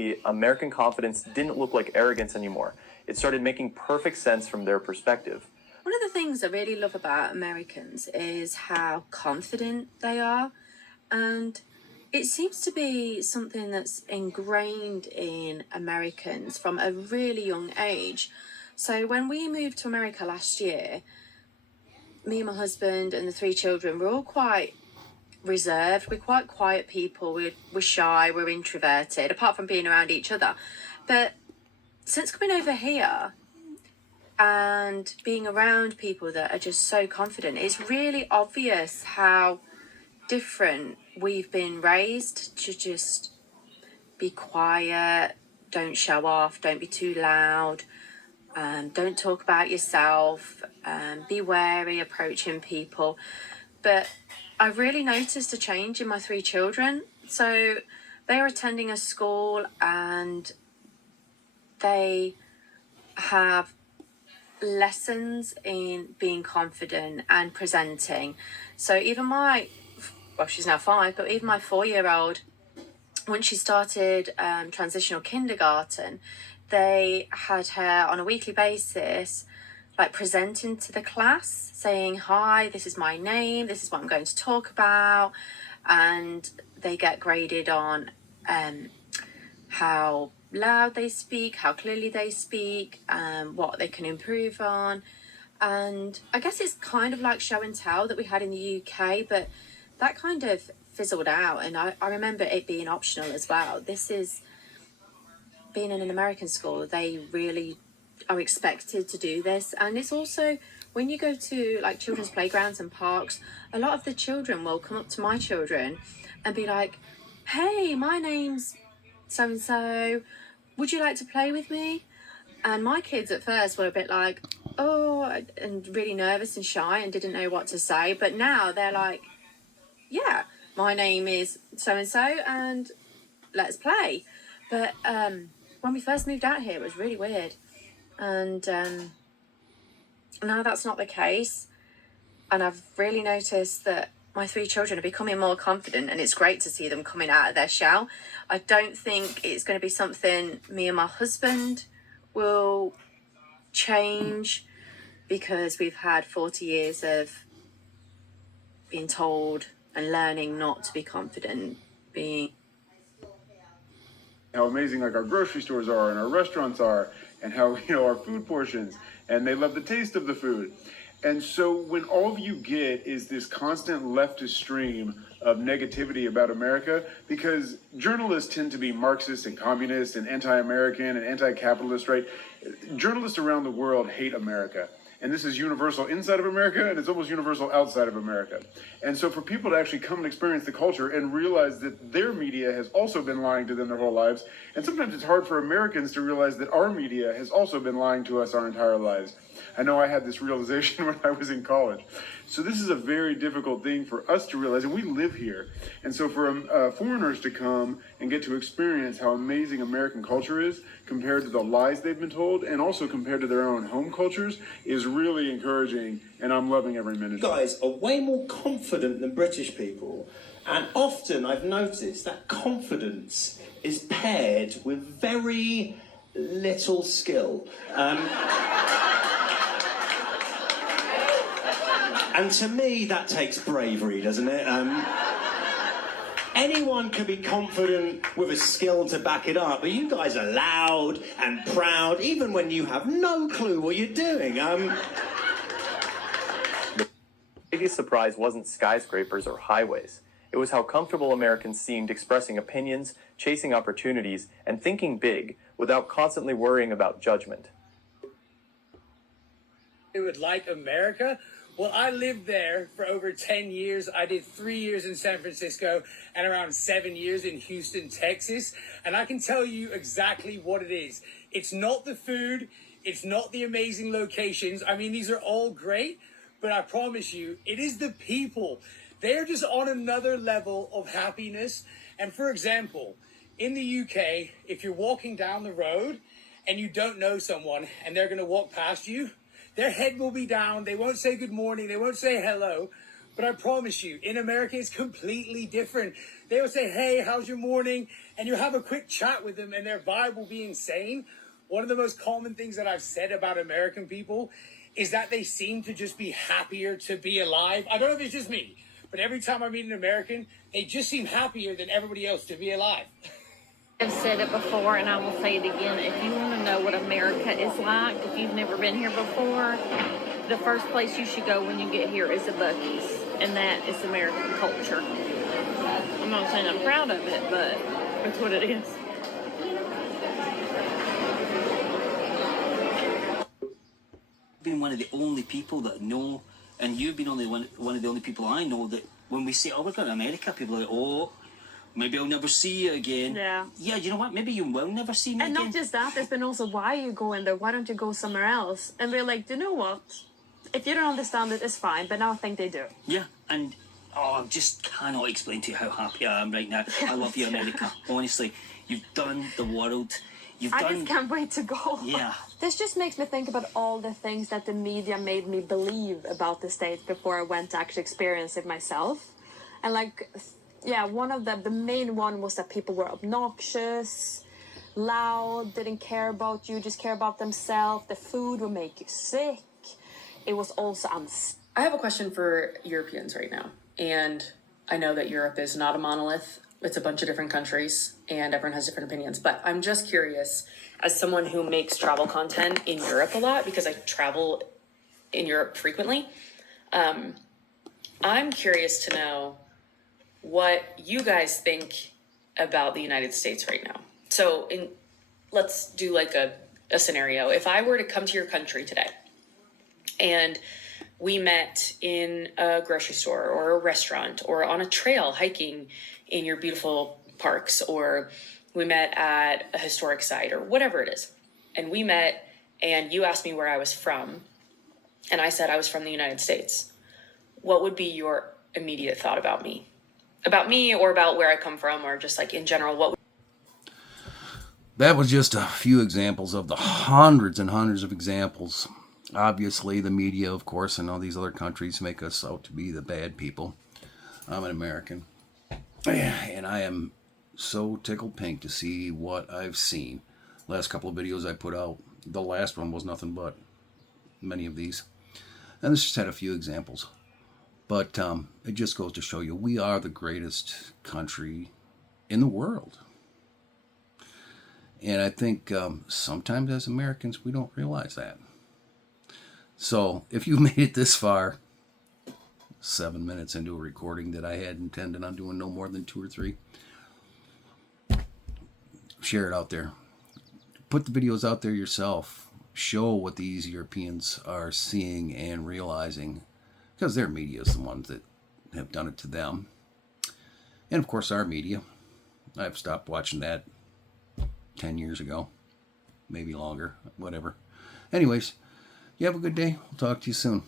the American confidence didn't look like arrogance anymore. It started making perfect sense from their perspective. One of the things I really love about Americans is how confident they are, and it seems to be something that's ingrained in Americans from a really young age. So when we moved to America last year, me and my husband and the 3 children were all quite reserved. We're quite quiet people. We're shy, we're introverted, apart from being around each other. But since coming over here and being around people that are just so confident, it's really obvious how different we've been raised to just be quiet, don't show off, don't be too loud, don't talk about yourself, be wary approaching people. But I've really noticed a change in my 3 children. So they are attending a school and they have lessons in being confident and presenting. So even she's now 5, but even my 4-year-old, when she started transitional kindergarten, they had her on a weekly basis, like presenting to the class, saying, hi, this is my name, this is what I'm going to talk about. And they get graded on how loud they speak, how clearly they speak, what they can improve on. And I guess it's kind of like show and tell that we had in the UK, but that kind of fizzled out. And I remember it being optional as well. This is being in an American school, they really are expected to do this. And it's also, when you go to like children's playgrounds and parks, a lot of the children will come up to my children and be like, hey, my name's so-and-so, would you like to play with me? And my kids at first were a bit like, oh, and really nervous and shy and didn't know what to say. But now they're like, yeah, my name is so-and-so and let's play. But when we first moved out here, it was really weird. And now that's not the case. And I've really noticed that my 3 children are becoming more confident, and it's great to see them coming out of their shell. I don't think it's going to be something me and my husband will change, because we've had 40 years of being told and learning not to be confident, how amazing like our grocery stores are and our restaurants are, and how, our food portions, and they love the taste of the food. And so when all you get is this constant leftist stream of negativity about America, because journalists tend to be Marxist and communist and anti-American and anti-capitalist, right? Journalists around the world hate America. And this is universal inside of America, and it's almost universal outside of America. And so for people to actually come and experience the culture and realize that their media has also been lying to them their whole lives, and sometimes it's hard for Americans to realize that our media has also been lying to us our entire lives. I know I had this realization when I was in college. So this is a very difficult thing for us to realize, and we live here. And so for foreigners to come and get to experience how amazing American culture is compared to the lies they've been told, and also compared to their own home cultures, is really encouraging, and I'm loving every minute. You guys are way more confident than British people, and often I've noticed that confidence is paired with very little skill. And to me, that takes bravery, doesn't it? Anyone can be confident with a skill to back it up, but you guys are loud and proud, even when you have no clue what you're doing. The biggest surprise wasn't skyscrapers or highways. It was how comfortable Americans seemed expressing opinions, chasing opportunities, and thinking big without constantly worrying about judgment. It would like America. Well, I lived there for over 10 years. I did 3 years in San Francisco and around 7 years in Houston, Texas. And I can tell you exactly what it is. It's not the food. It's not the amazing locations. I mean, these are all great, but I promise you, it is the people. They're just on another level of happiness. And for example, in the UK, if you're walking down the road and you don't know someone and they're going to walk past you, their head will be down. They won't say good morning. They won't say hello. But I promise you, in America, it's completely different. They will say, hey, how's your morning? and you have a quick chat with them and their vibe will be insane. One of the most common things that I've said about American people is that they seem to just be happier to be alive. I don't know if it's just me, but every time I meet an American, they just seem happier than everybody else to be alive. I've said it before and I will say it again. If you want to know what America is like, if you've never been here before, the first place you should go when you get here is a Buc-ee's, and that is American culture. I'm not saying I'm proud of it, but that's what it is. Been one of the only people that know, and you've been only one of the only people I know that when we say, oh, we're going to America, people are like, oh, maybe I'll never see you again. Yeah. Yeah, you know what? Maybe you will never see me And again. not just that, there's been also, why are you going there? Why don't you go somewhere else? And we're like, do you know what? If you don't understand it, it's fine, but now I think they do. Yeah, and I just cannot explain to you how happy I am right now. I love you, America. Honestly, you've done the world. I just can't wait to go. Yeah. This just makes me think about all the things that the media made me believe about the States before I went to actually experience it myself. And like, yeah, one of the main one was that people were obnoxious, loud, didn't care about you, just care about themselves. The food would make you sick. It was also I have a question for Europeans right now. And I know that Europe is not a monolith. It's a bunch of different countries and everyone has different opinions. But I'm just curious, as someone who makes travel content in Europe a lot, because I travel in Europe frequently, I'm curious to know what you guys think about the United States right now. So let's do like a scenario. If I were to come to your country today and we met in a grocery store or a restaurant or on a trail hiking in your beautiful parks, or we met at a historic site or whatever it is, and we met and you asked me where I was from and I said I was from the United States, what would be your immediate thought about me? About me or about where I come from, or just like in general, what? That was just a few examples of the hundreds and hundreds of examples. Obviously, the media, of course, and all these other countries make us out to be the bad people. I'm an American. And I am so tickled pink to see what I've seen. Last couple of videos I put out, the last one was nothing but many of these. And this just had a few examples. But it just goes to show you, we are the greatest country in the world. And I think sometimes as Americans, we don't realize that. So if you made it this far, 7 minutes into a recording that I had intended on doing no more than 2 or 3, share it out there. Put the videos out there yourself. Show what these Europeans are seeing and realizing, because their media is the ones that have done it to them. And of course our media. I've stopped watching that 10 years ago, maybe longer, whatever. Anyways, you have a good day. We'll talk to you soon.